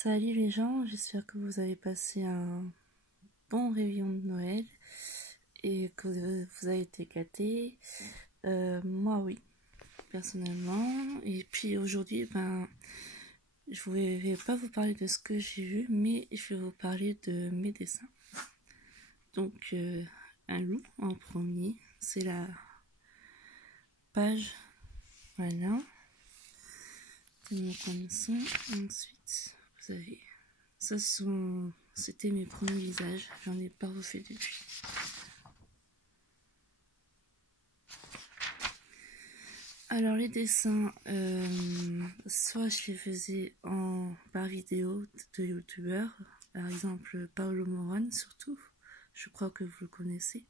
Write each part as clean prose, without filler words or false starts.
Salut les gens, j'espère que vous avez passé un bon réveillon de Noël et que vous avez été gâtés. Moi oui, personnellement. Et puis aujourd'hui, je vais pas vous parler de ce que j'ai vu, mais je vais vous parler de mes dessins. Donc un loup en premier, c'est la page, voilà, de mon connaissant. Ensuite, vous avez... Ça, c'était mes premiers visages. J'en ai pas refait depuis. Alors, les dessins, soit je les faisais par vidéo de youtubeurs. Par exemple, Paolo Moran, surtout. Je crois que vous le connaissez.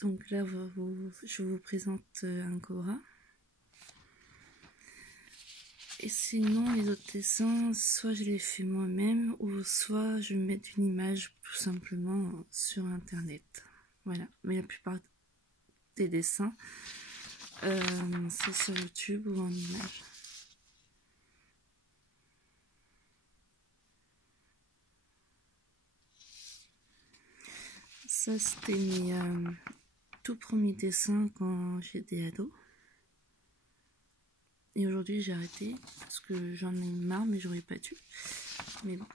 Donc là, je vous présente Ankora. Et sinon, les autres dessins, soit je les fais moi-même, ou soit je vais mettre une image tout simplement sur internet. Voilà, mais la plupart des dessins, c'est sur YouTube ou en image. Ça, c'était mes tout premiers dessins quand j'étais ado. Et aujourd'hui, j'ai arrêté parce que j'en ai marre, mais j'aurais pas dû. Mais bon.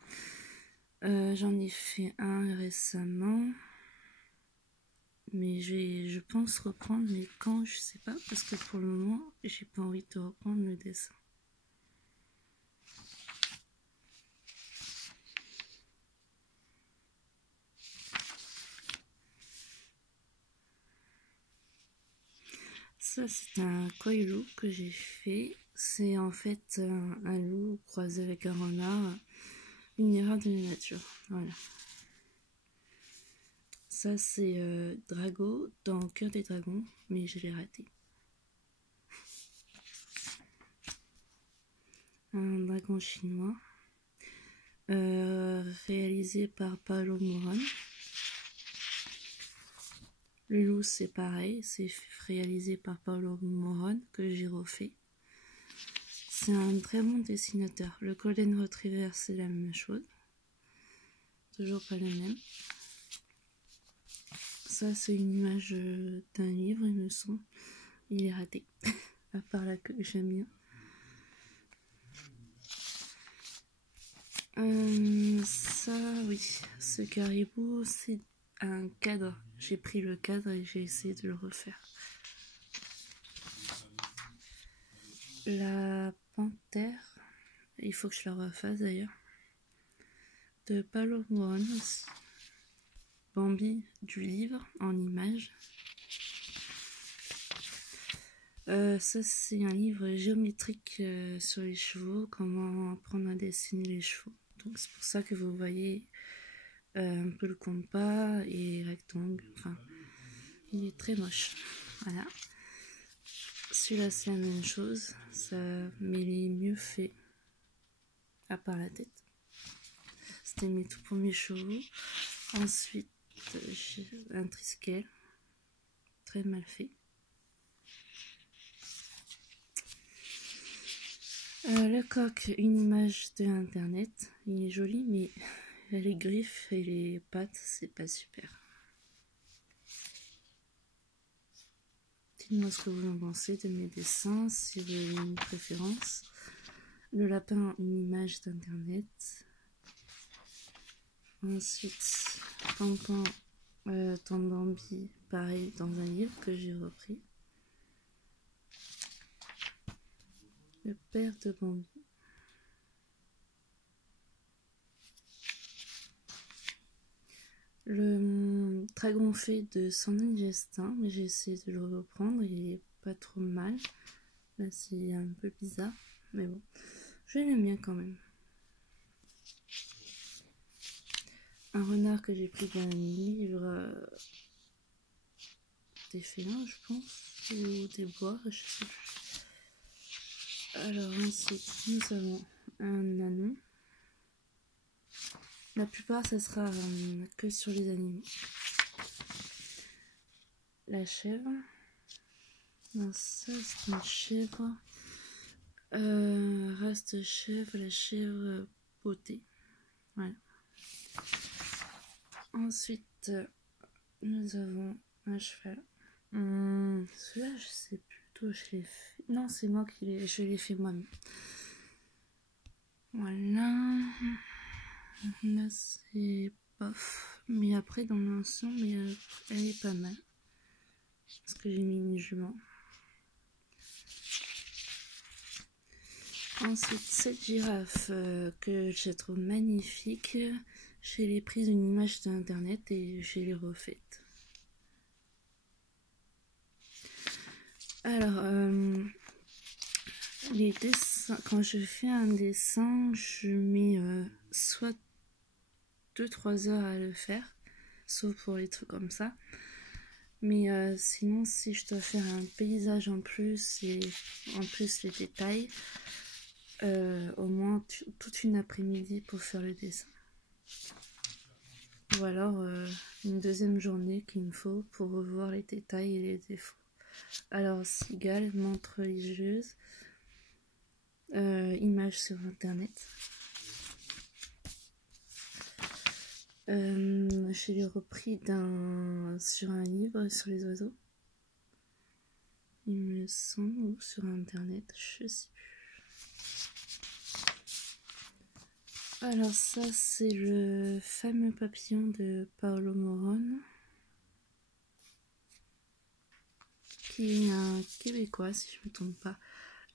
J'en ai fait un récemment. Mais je pense reprendre, mais quand, je sais pas. Parce que pour le moment, j'ai pas envie de reprendre le dessin. Ça, c'est un koi loup que j'ai fait. C'est en fait un loup croisé avec un renard, une erreur de la nature. Voilà. Ça, c'est Drago dans Cœur des Dragons, mais je l'ai raté. Un dragon chinois, réalisé par Paolo Moran. Le loup, c'est pareil, c'est réalisé par Paolo Moran, que j'ai refait. C'est un très bon dessinateur. Le Golden Retriever, c'est la même chose. Toujours pas le même. Ça, c'est une image d'un livre, il me semble. Il est raté. À part la queue que j'aime bien. Ça, oui. Ce caribou, c'est un cadre. J'ai pris le cadre et j'ai essayé de le refaire. La panthère, il faut que je la refasse d'ailleurs. De Paolo Moran aussi. Bambi du livre en image. Ça, c'est un livre géométrique sur les chevaux, comment apprendre à dessiner les chevaux. Donc c'est pour ça que vous voyez un peu le compas et rectangle. Enfin, il est très moche. Voilà. Celui-là, c'est la même chose, mais il est mieux fait, à part la tête. C'était mes tout premiers chevaux. Ensuite, j'ai un triskel, très mal fait. Le coq, une image de internet. Il est joli, mais les griffes et les pattes, c'est pas super. Dites-moi ce que vous en pensez de mes dessins, si vous avez une préférence. Le lapin, une image d'internet. Ensuite, Pampan, Bambi, pareil, dans un livre que j'ai repris. Le père de Bambi. Le dragon fait de Sandrine Gestin, mais j'ai essayé de le reprendre, il est pas trop mal. Là, c'est un peu bizarre, mais bon, je l'aime bien quand même. Un renard que j'ai pris d'un livre des félins, je pense, ou des bois, je sais plus. Alors ensuite, nous avons un anon. La plupart, ça sera que sur les animaux. La chèvre. Non, ça, c'est une chèvre race de chèvre, la chèvre beauté. Voilà. Ensuite, nous avons un cheval. Celui-là, je sais plutôt, je l'ai fait. Non, c'est moi je l'ai fait moi-même. Voilà. Là, c'est bof. Mais après, dans l'ensemble, elle est pas mal. Parce que j'ai mis une jument. Ensuite, cette girafe que je trouve magnifique, je l'ai prise une image d'internet et je l'ai refaite. Alors, les dessins, quand je fais un dessin, je mets soit 2-3 heures à le faire, sauf pour les trucs comme ça. Mais sinon, si je dois faire un paysage en plus et en plus les détails, au moins toute une après-midi pour faire le dessin. Ou alors une deuxième journée qu'il me faut pour revoir les détails et les défauts. Alors, cigale, menthe religieuse, images sur internet. Je l'ai repris sur un livre sur les oiseaux. Il me semble, ou sur internet, je sais plus. Alors ça, c'est le fameux papillon de Paolo Morone, qui est un Québécois, si je ne me trompe pas.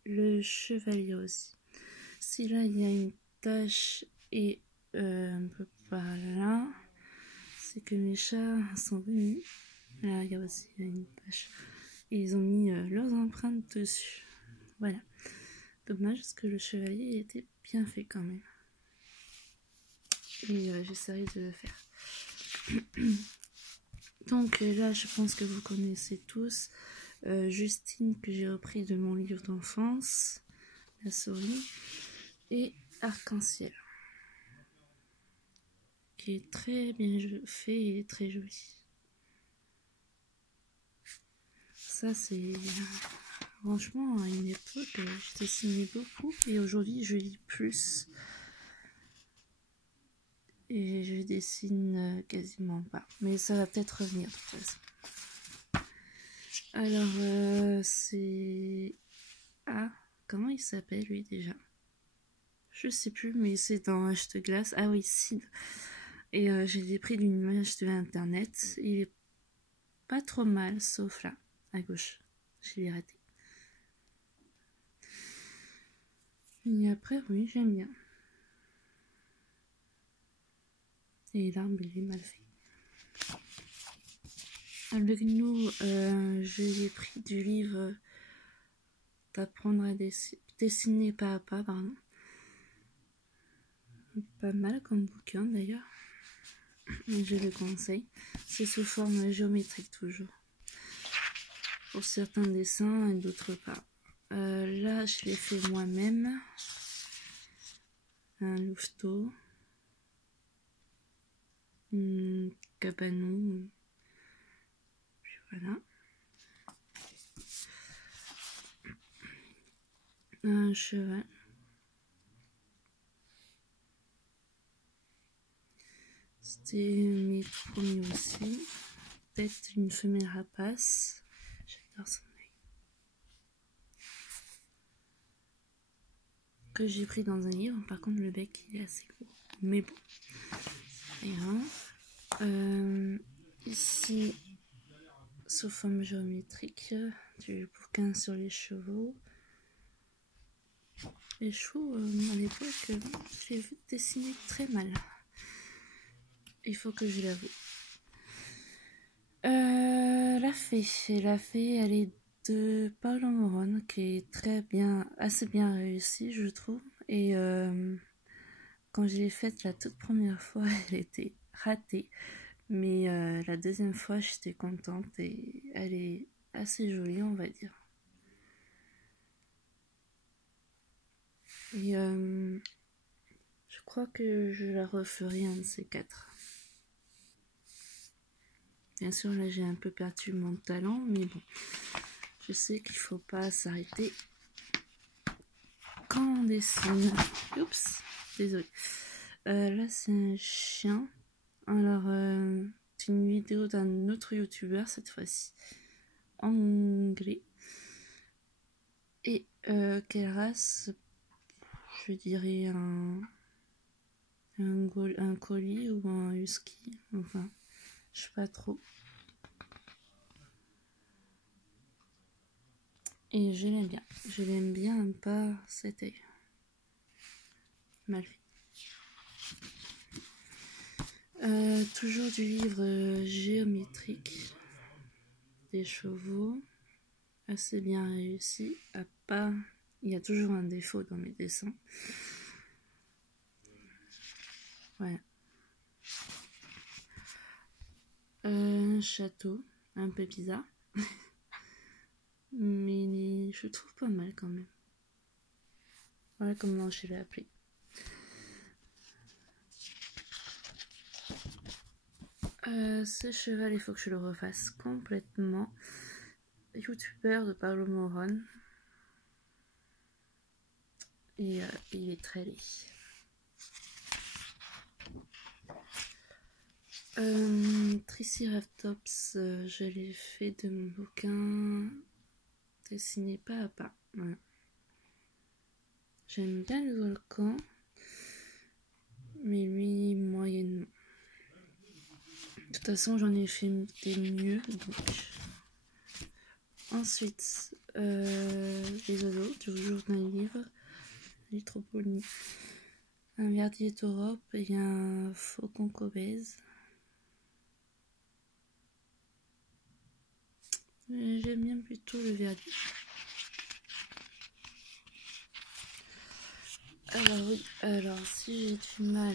Le chevalier aussi. Si là, il y a une tache et un peu par là, c'est que mes chats sont venus. Là, il y a aussi une tache. Et ils ont mis leurs empreintes dessus. Voilà. Dommage parce que le chevalier était bien fait quand même. Et j'essaierai de le faire. Donc là, je pense que vous connaissez tous Justine, que j'ai repris de mon livre d'enfance, La souris, et Arc-en-ciel, qui est très bien fait et très joli. Ça, c'est... Franchement, à une époque, je dessinais beaucoup et aujourd'hui, je lis plus. Et je dessine quasiment pas. Mais ça va peut-être revenir de toute façon. Alors, c'est... Ah, comment il s'appelle lui déjà? Je sais plus, mais c'est dans H de glace. Ah oui, Sid. Et j'ai pris d'une image de internet. Il est pas trop mal, sauf là, à gauche. Je l'ai raté. Et après, oui, j'aime bien. Et l'arbre, il est mal fait. Le gnou, je l'ai pris du livre d'apprendre à dessiner pas à pas, pardon. Pas mal comme bouquin d'ailleurs. Je le conseille. C'est sous forme géométrique toujours. Pour certains dessins et d'autres pas. Là, je l'ai fait moi-même. Un louveteau. Un cabanon. Puis voilà. Un cheval. C'était mes premiers aussi. Peut-être une femelle rapace. J'adore son œil. Que j'ai pris dans un livre. Par contre, le bec il est assez gros. Mais bon. Rien. Ici, sous forme géométrique, du bouquin sur les chevaux. Les chevaux, à l'époque, je les dessinais très mal. Il faut que je l'avoue. La fée, elle est de Paolo Morone, qui est assez bien réussie, je trouve. Et quand je l'ai faite la toute première fois, elle était ratée. Mais la deuxième fois, j'étais contente et elle est assez jolie, on va dire. Et je crois que je la referai un de ces 4. Bien sûr, là, j'ai un peu perdu mon talent, mais bon, je sais qu'il faut pas s'arrêter. quand on dessine. Oups, désolé. Là, c'est un chien. Alors, c'est une vidéo d'un autre youtubeur cette fois-ci, anglais. Et quelle race? Je dirais un collie ou un husky. Enfin, je sais pas trop. Et je l'aime bien. Je l'aime bien par cet œil. Mal fait. Toujours du livre géométrique. Des chevaux. Assez bien réussi. À part, il y a toujours un défaut dans mes dessins. Voilà. Un château. Un peu bizarre. Mais je trouve pas mal quand même. Voilà comment je l'ai appelé. Ce cheval, il faut que je le refasse complètement. Youtubeur de Paolo Moron. Et il est très laid. Triceratops, je l'ai fait de mon bouquin dessiné pas à pas. Voilà. J'aime bien le volcan, mais lui moyennement. De toute façon, j'en ai fait des mieux, donc. Ensuite, les oiseaux, toujours dans les livres. L'Hydroponie. Un verdier d'Europe et un faucon cobèze. J'aime bien plutôt le verdier. Alors oui, alors si j'ai du mal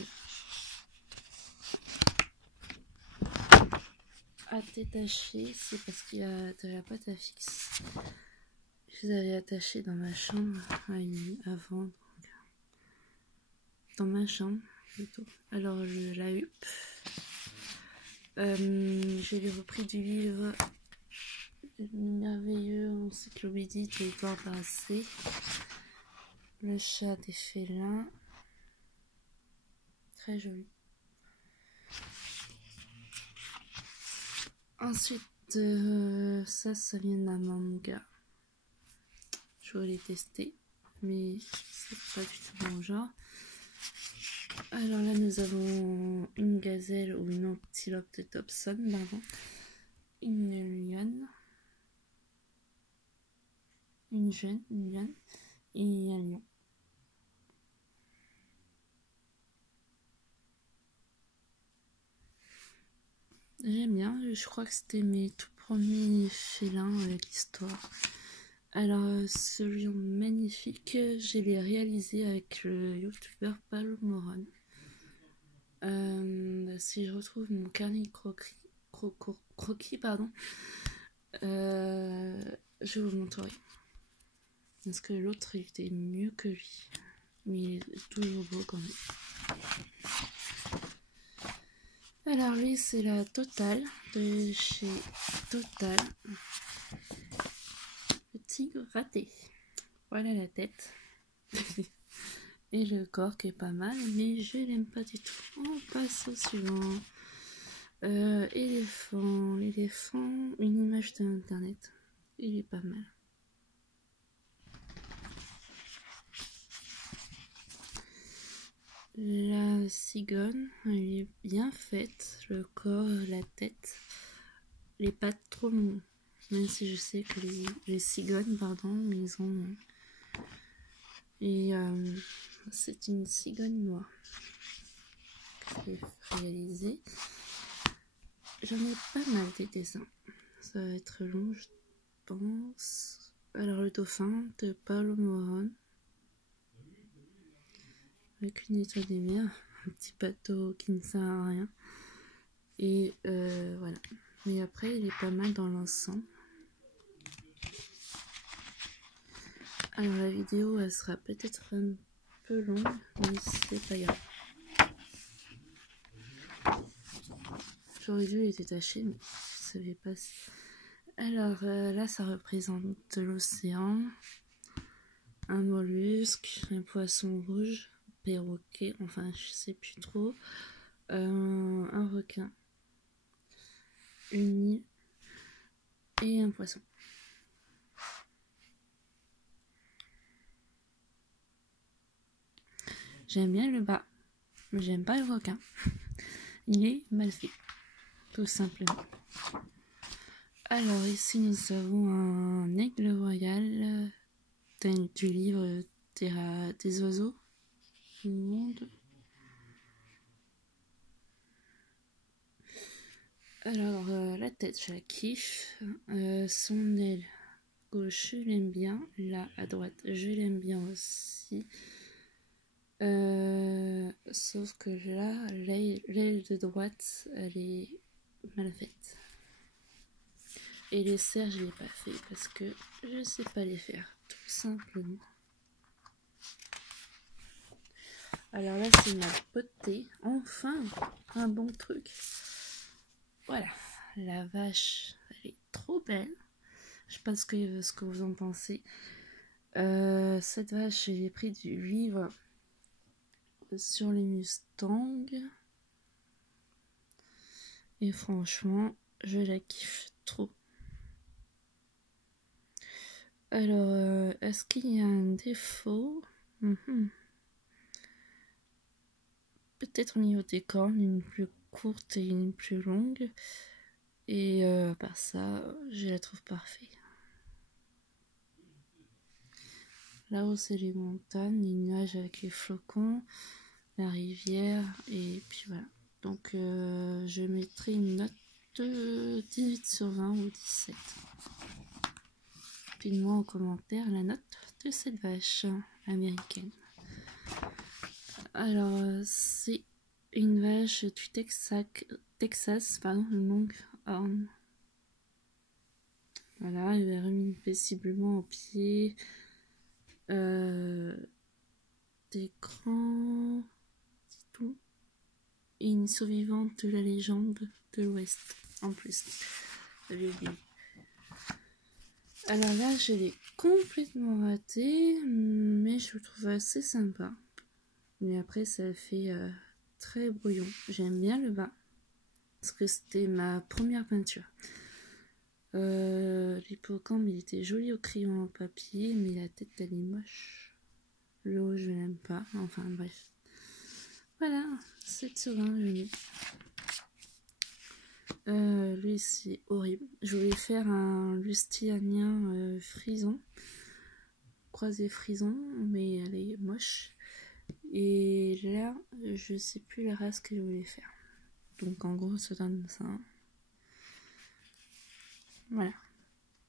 à détacher, c'est parce qu'il y a de la pâte à fixe. Je les avais attachés dans ma chambre avant, donc, dans ma chambre plutôt. Alors la huppe, je l'ai repris du livre Le merveilleux encyclopédie de Edouard Basset, Le chat des félins, très joli. Ensuite, ça vient d'un manga. Je voulais tester, mais c'est pas du tout mon genre. Alors là, nous avons une gazelle ou une antilope de Dobson, pardon. Une lionne. Une lionne. Et un lion. J'aime bien, je crois que c'était mes tout premiers félins avec l'histoire. Alors, ce lion magnifique, je l'ai réalisé avec le youtubeur Paolo Moron. Si je retrouve mon carnet de croquis, pardon, je vous montrerai. Parce que l'autre, il était mieux que lui. Mais il est toujours beau quand même. Alors lui, c'est la Totale de chez Total. Le tigre raté. Voilà la tête. Et le corps qui est pas mal, mais je l'aime pas du tout. On passe au suivant. Éléphant, une image de internet. Il est pas mal. La cigogne, elle est bien faite. Le corps, la tête, les pattes trop longues. Même si je sais que les cigognes, pardon, ils ont. Et c'est une cigogne noire que j'ai réalisée. J'en ai pas mal des dessins. Ça va être long, je pense. Alors, le dauphin de Paolo Moron. Avec une étoile des mers. Un petit bateau qui ne sert à rien. Et voilà. Mais après, il est pas mal dans l'ensemble. Alors, la vidéo, elle sera peut-être un peu longue, mais c'est pas grave. J'aurais dû les détacher, mais je savais pas si... Alors là, ça représente l'océan. un mollusque, un poisson rouge, perroquet, enfin je sais plus trop, un requin, une île et un poisson. J'aime bien le bas, mais j'aime pas le requin. Il est mal fait, tout simplement. Alors ici nous avons un aigle royal du livre des oiseaux du monde. Alors la tête je la kiffe, son aile gauche je l'aime bien, là à droite je l'aime bien aussi. Sauf que là, l'aile de droite, elle est mal faite. Et les serres, je l'ai pas fait parce que je sais pas les faire, tout simplement. Alors là, c'est ma potée. Enfin, un bon truc. Voilà, la vache, elle est trop belle. Je sais pas ce que vous en pensez. Cette vache, j'ai pris du livre sur les Mustangs. Et franchement, je la kiffe trop. Alors, est-ce qu'il y a un défaut? Peut-être au niveau des cornes, une plus courte et une plus longue. Et à part ça, je la trouve parfaite. Là-haut, c'est les montagnes, les nuages avec les flocons, la rivière, et puis voilà. Donc, je mettrai une note de 18 sur 20 ou 17. Dites-moi en commentaire la note de cette vache américaine. Alors, c'est une vache du Texas, Longhorn. Voilà, elle est remise paisiblement au pied des grands titous et une survivante de la légende de l'Ouest, en plus. Alors là, je l'ai complètement raté, mais je le trouve assez sympa. Mais après, ça fait très brouillon. J'aime bien le bas, parce que c'était ma première peinture. L'hippocampe, il était joli au crayon en papier, mais la tête, elle est moche. Le haut, je l'aime pas. Enfin, bref. Voilà, 7 sur 20, je mets. Lui, c'est horrible. Je voulais faire un lustianien frison. Croisé frison, mais elle est moche. Et là, je sais plus la race que je voulais faire. Donc, en gros, ça donne ça. Voilà.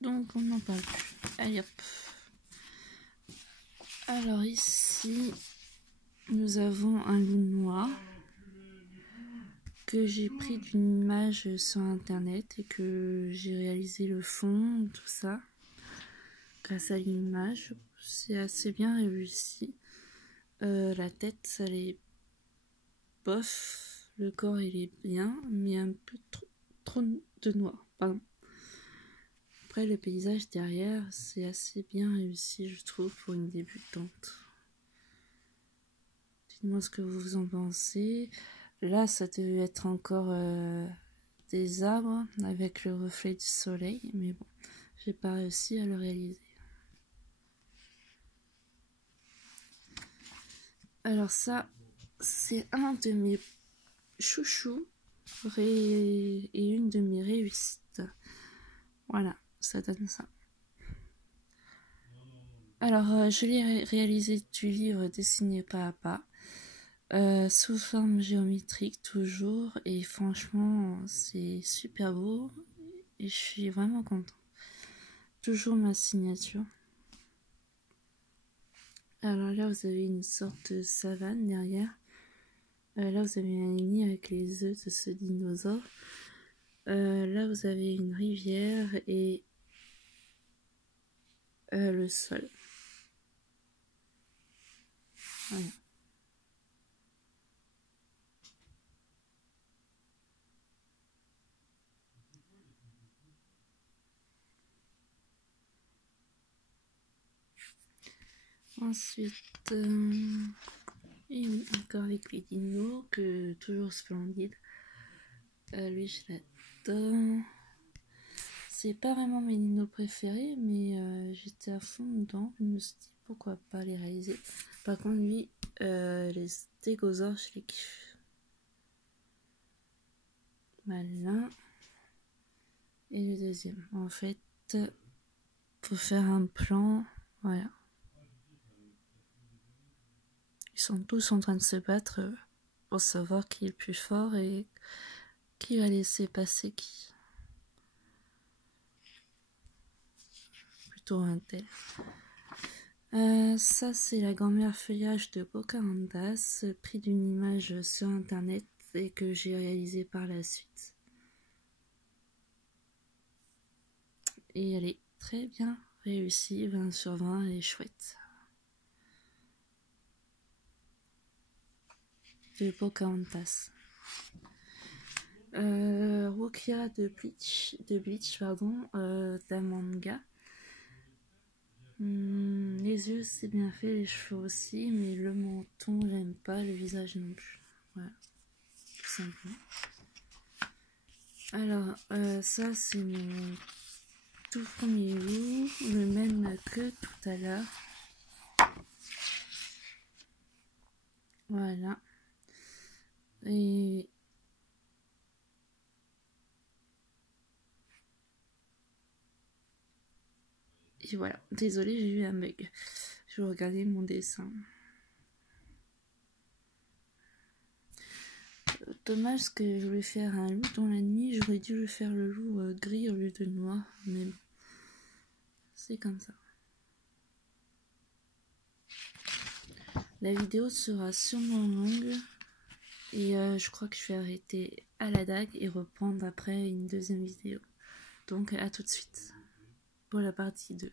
Donc, on n'en parle plus. Allez hop. Alors, ici, nous avons un loup noir que j'ai pris d'une image sur internet et que j'ai réalisé le fond, tout ça, grâce à l'image. C'est assez bien réussi. La tête, elle est bof. Le corps, il est bien, mais un peu trop de noir. Pardon. Après, le paysage derrière, c'est assez bien réussi, je trouve, pour une débutante. Dites-moi ce que vous en pensez. Là, ça devait être encore des arbres avec le reflet du soleil, mais bon, j'ai pas réussi à le réaliser. Alors ça, c'est un de mes chouchous et une de mes réussites. Voilà, ça donne ça. Alors, je l'ai réalisé du livre dessiné pas à pas, sous forme géométrique toujours, et franchement, c'est super beau, et je suis vraiment contente. Toujours ma signature. Alors là, vous avez une sorte de savane derrière. Là, vous avez un nid avec les œufs de ce dinosaure. Là, vous avez une rivière et le sol. Voilà. Ensuite, et oui, encore avec les dinos, que toujours splendide. Lui, je l'adore. C'est pas vraiment mes dinos préférés, mais j'étais à fond dedans. Je me suis dit pourquoi pas les réaliser. Par contre, lui, les stégosaures, je les kiffe. Voilà. Et le deuxième. En fait, faut faire un plan. Voilà. Ils sont tous en train de se battre pour savoir qui est le plus fort et qui va laisser passer qui. Plutôt un tel. Ça, c'est la grand-mère feuillage de Pocahontas, pris d'une image sur internet et que j'ai réalisée par la suite. Et elle est très bien réussie, 20 sur 20, elle est chouette. De Pocahontas. Rukia de Bleach, d'un manga. Les yeux c'est bien fait, les cheveux aussi, mais le menton j'aime pas, le visage non plus. Voilà, tout simplement. Alors ça c'est mon tout premier loup, le même que tout à l'heure. Voilà. Et voilà, désolée, j'ai eu un bug. Je vais regarder mon dessin. Dommage que je voulais faire un loup dans la nuit, j'aurais dû le faire le loup gris au lieu de noir, mais c'est comme ça. La vidéo sera sûrement longue et je crois que je vais arrêter à la dague et reprendre après une deuxième vidéo. Donc à tout de suite pour la partie 2.